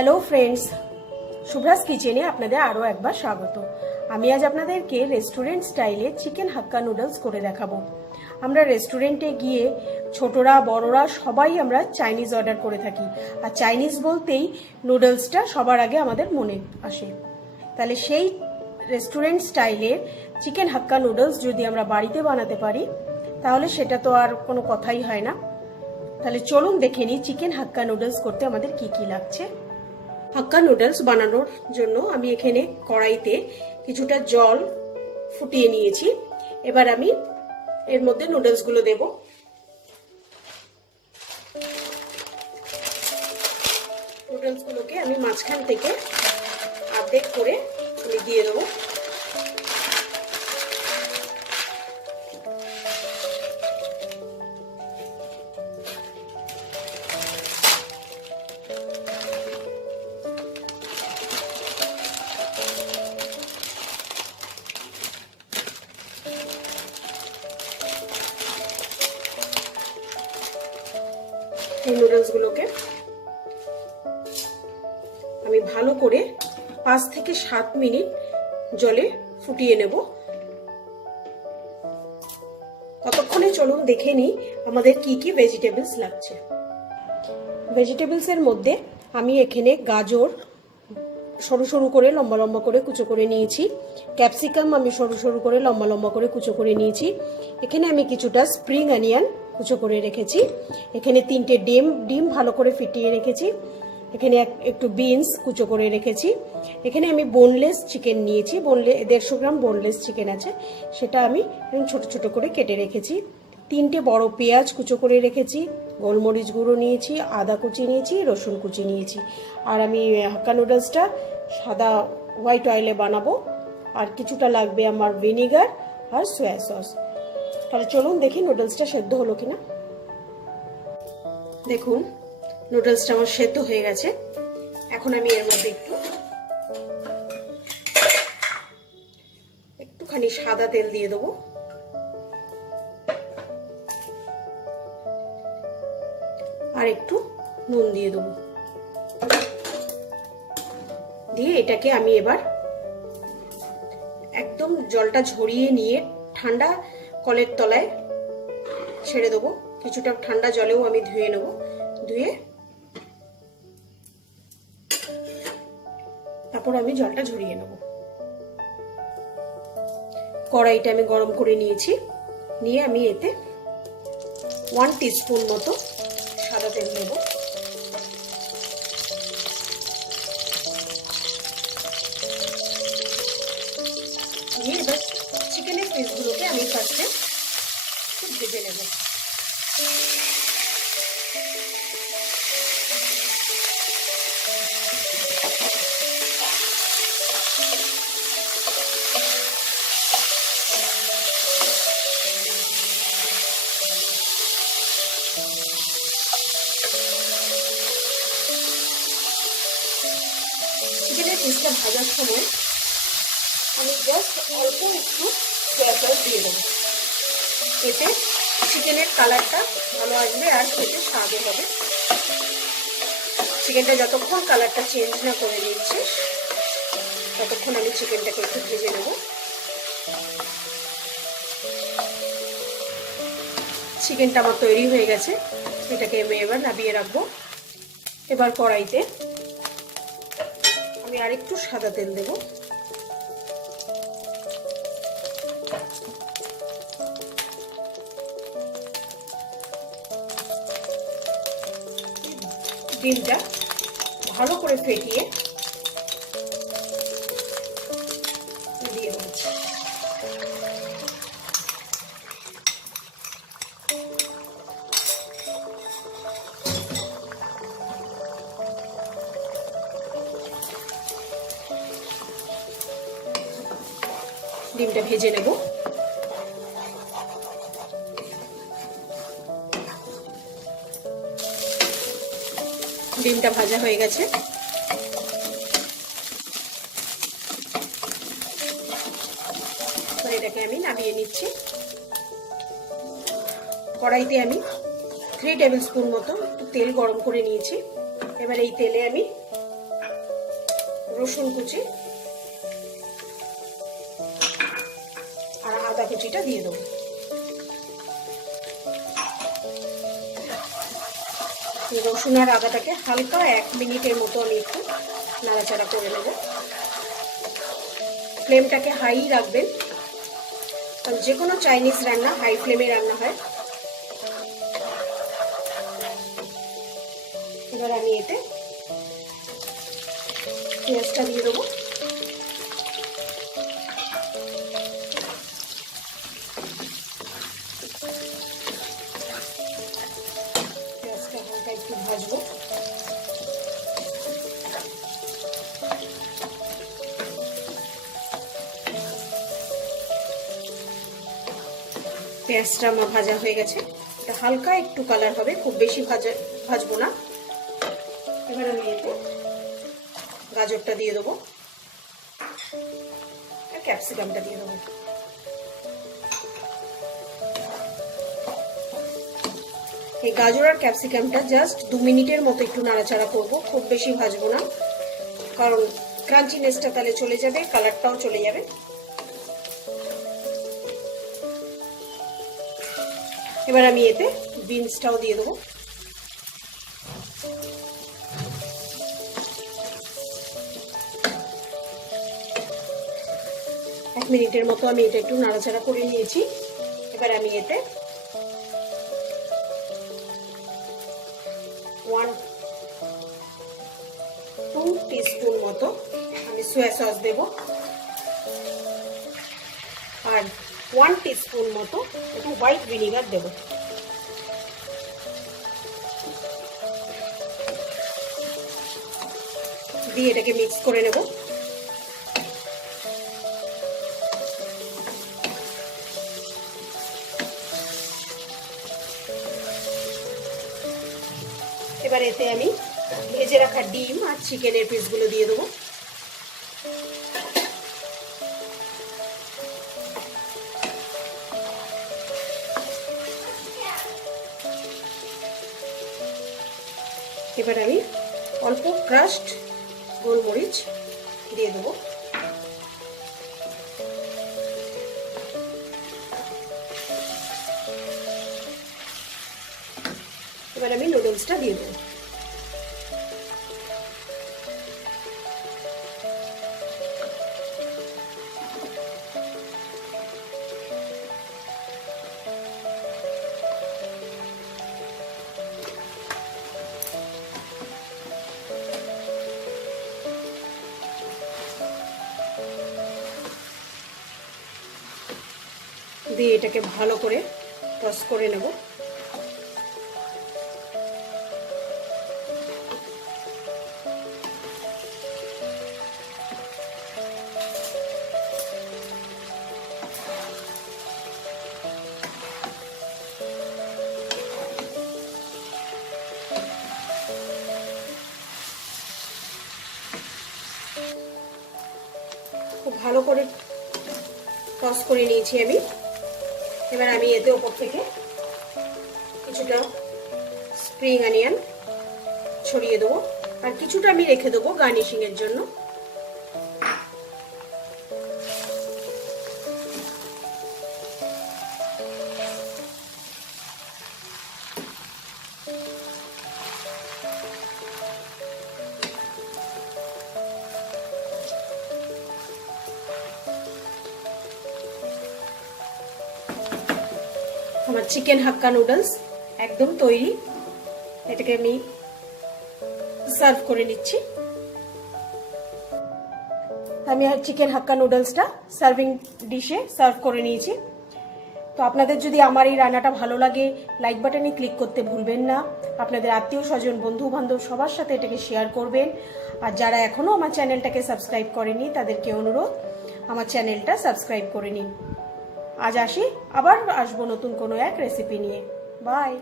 Hello friends, শুভ্রাস কিচেনে আপনাদের আরও একবার স্বাগত। আমি আজ আপনাদেরকে রেস্টুরেন্ট স্টাইলে চিকেন হাক্কা নুডলস করে দেখাবো। আমরা রেস্টুরেন্টে গিয়ে ছোটরা বড়রা সবাই আমরা চাইনিজ অর্ডার করে থাকি, আর চাইনিজ বলতেই নুডলসটা সবার আগে আমাদের মনে আসে। তাহলে সেই রেস্টুরেন্ট স্টাইলের চিকেন হাক্কা নুডলস যদি আমরা বাড়িতে বানাতে পারি তাহলে সেটা তো আর কোনো কথাই হয় না। তাহলে চলুন দেখে নিই চিকেন হাক্কা নুডলস করতে আমাদের কি কি লাগছে। হাক্কা নুডলস বানানোর জন্য আমি এখানে কড়াইতে কিছুটা জল ফুটিয়ে নিয়েছি। এবার আমি এর মধ্যে নুডলসগুলো দেব। নুডলসগুলোকে আমি মাঝখান থেকে অর্ধেক করে আমি দিয়ে দেবো। এই নুডলসগুলোকে আমি ভালো করে 5 থেকে 7 মিনিট জলে ফুটিয়ে নেব। ততক্ষণে চলুন দেখে নিই আমাদের কি কি ভেজিটেবলস লাগছে। ভেজিটেবলসের মধ্যে আমি এখানে গাজর সরু সরু করে লম্বা লম্বা করে কুচো করে নিয়েছি। ক্যাপসিকাম আমি সরু সরু করে লম্বা লম্বা করে কুচো করে নিয়েছি। এখানে আমি কিছুটা স্প্রিং অনিয়ন কুচো করে রেখেছি। এখানে 3টে ডিম ভালো করে ফিটিয়ে রেখেছি। এখানে একটু বিনস কুচো করে রেখেছি। এখানে আমি বোনলেস চিকেন নিয়েছি, 150 গ্রাম বোনলেস চিকেন আছে, সেটা আমি ছোট ছোট করে কেটে রেখেছি। 3টে বড় পেঁয়াজ কুচো করে রেখেছি। গোলমরিচ গুঁড়ো নিয়েছি, আদা কুচি নিয়েছি, রসুন কুচি নিয়েছি। আর আমি হাক্কা নুডলসটা সাদা হোয়াইট অয়েলে বানাবো। আর কিছুটা লাগবে আমার ভিনিগার আর সয়া সস। তাহলে চলুন দেখি নুডলসটা সেদ্ধ হলো কিনা। দেখুন নুডলসটা আমার সেদ্ধ হয়ে গেছে। এখন আমি এর মধ্যে একটুখানি সাদা তেল দিয়ে দেবো। আর একটু নুন দিয়ে দেবো। দিয়ে এটাকে আমি এবার একদম জলটা ঝরিয়ে নিয়ে ঠান্ডা কলের তলায় ছেড়ে দেবো। কিছুটা ঠান্ডা জলেও আমি ধুয়ে নেব। ধুয়ে তারপর আমি জলটা ঝরিয়ে নেব। কড়াইটা আমি গরম করে নিয়েছি। নিয়ে আমি এতে 1 টিস্পুন মতো সাদা তেল দেব। দিয়ে এবার চিকেনের পিসগুলোকে আমি ফার্স্টে খুব ভেজে নেব। চিকেনের পিসটা ভাজার সময় আমি জাস্ট অল্প একটু সয়া সস দিয়ে দেবো। এতে চিকেনের কালারটা ভালো আসবে আর খেতে স্বাদও হবে। চিকেনটা যতক্ষণ কালারটা চেঞ্জ না করে দিচ্ছে ততক্ষণ আমি চিকেনটাকে একটু ভেজে নেব। চিকেনটা আমার তৈরি হয়ে গেছে। এটাকে আমি এবার নামিয়ে রাখবো। এবার কড়াইতে আমি আরেকটু সাদা তেল দেব। ডিমটা ভালো করে ফেটিয়ে দিয়ে দেব। ডিমটা ভেজে নেব। ডিমটা ভাজা হয়ে গেছে। এটাকে আমি নামিয়ে নিচ্ছি। কড়াইতে আমি 3 টেবিল স্পুন মতো তেল গরম করে নিয়েছি। এবার এই তেলে আমি রসুন কুচি আর আদা কুচিটা দিয়ে দেবো। রসুন আর আদাটাকে হালকা 1 মিনিটের মতো আমি একটু নাড়াচাড়া করে নেব। ফ্লেমটাকে হাই রাখবেন, কারণ যে কোনো চাইনিজ রান্না হাই ফ্লেমে রান্না হয়। এবার আমি এতে পেঁয়াজটা দিয়ে দেবো। পেঁয়াজটা হালকা একটু ভাজবো। পেঁয়াজটা আমার ভাজা হয়ে গেছে, এটা হালকা একটু কালার হবে, খুব বেশি ভাজবো না। এবার আমি এতে গাজরটা দিয়ে দেবো আর ক্যাপসিকামটা দিয়ে দেবো। এই গাজর আর ক্যাপসিকামটা জাস্ট 2 মিনিটের মতো একটু নাড়াচাড়া করব, খুব বেশি ভাজবো না, কারণ ক্রাঞ্চিনেসটা তাহলে চলে যাবে, কালারটাও চলে যাবে। এবার আমি এতে বিনসটাও দিয়ে দেবো। এক মিনিটের মতো আমি এটা একটু নাড়াচাড়া করে নিয়েছি। এবার আমি এতে 1-2 টিস্পুন মতো আমি সয়া সস দেব আর 1 টিস্পুন মতো একটু হোয়াইট ভিনিগার দেব। দিয়ে এটাকে মিক্স করে নেব। এবার এতে আমি ভেজে রাখা ডিম আর চিকেনের পিসগুলো দিয়ে দেবো। এবার আমি অল্প ক্রাশড গোলমরিচ দিয়ে দেবো। এবার আমি নুডলসটা দিয়ে দেবো। দিয়ে এটাকে ভালো করে টস করে নেব। খুব ভালো করে টস করে নিয়েছি আমি। এবার আমি এতে ওপর থেকে কিছুটা স্প্রিং অনিয়ন ছড়িয়ে দেবো আর কিছুটা আমি রেখে দেবো গার্নিশিং এর জন্য। আমার চিকেন হাক্কা নুডলস একদম তৈরি। এটাকে আমি সার্ভ করে নিচ্ছি। আমি চিকেন হাক্কা নুডলসটা সার্ভিং ডিশে সার্ভ করে নিয়েছি। তো আপনাদের যদি আমার এই রান্নাটা ভালো লাগে, লাইক বাটনে ক্লিক করতে ভুলবেন না। আপনাদের আত্মীয় স্বজন, বন্ধু বান্ধব সবার সাথে এটাকে শেয়ার করবেন। আর যারা এখনো আমার চ্যানেলটাকে সাবস্ক্রাইব করেনি তাদেরকে অনুরোধ আমার চ্যানেলটা সাবস্ক্রাইব করে নিন। আজ আসি, আবার আসবো নতুন কোনো এক রেসিপি নিয়ে। বাই।